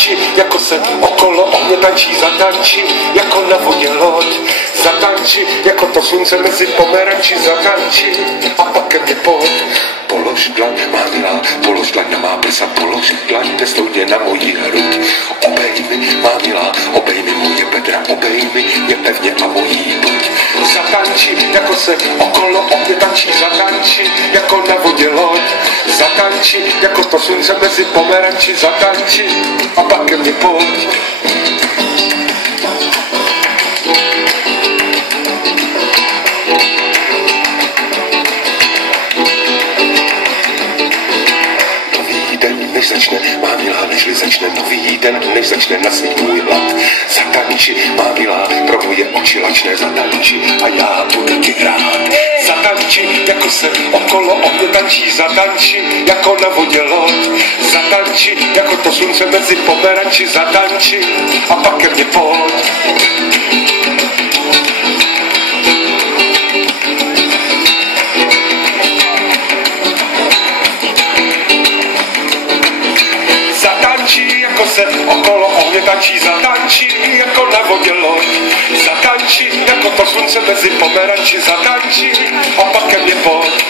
Zatanči, jako se okolo ohně tančí, zatanči, jako na vodě loď. Zatanči, jako to slunce mezi pomeranči, zatanči a pak ke mně pojď. Polož dlaň, má milá, polož dlaň na má prsa, polož dlaň testoudně na moji hruď. Obejmi, má milá, obejmi moje bedra, obejmi mě pevně a mojí buď. Zatanči, jako se okolo ohně tančí, zatanči, jako na vodě loď. Zatanči, jako to slunce mezi pomeranči, zatanči a pak ke mně pojď. Než začne, má milá, nežli začne nový den, než začne nasvít můj hlad. Zatanči, má milá, pro moje oči lačné, zatanči a já budu ti hrát. Zatanči, jako se okolo ohně tančí, zatanči, jako na vodě loď. Zatanči, jako to slunce mezi pomeranči, zatanči a pak ke mně pojď. Jako se okolo ohně tančí, zatančí, jako na vodě loď. Zatančí, jako to slunce mezi pomeranči, zatančí a pak ke mně pojď.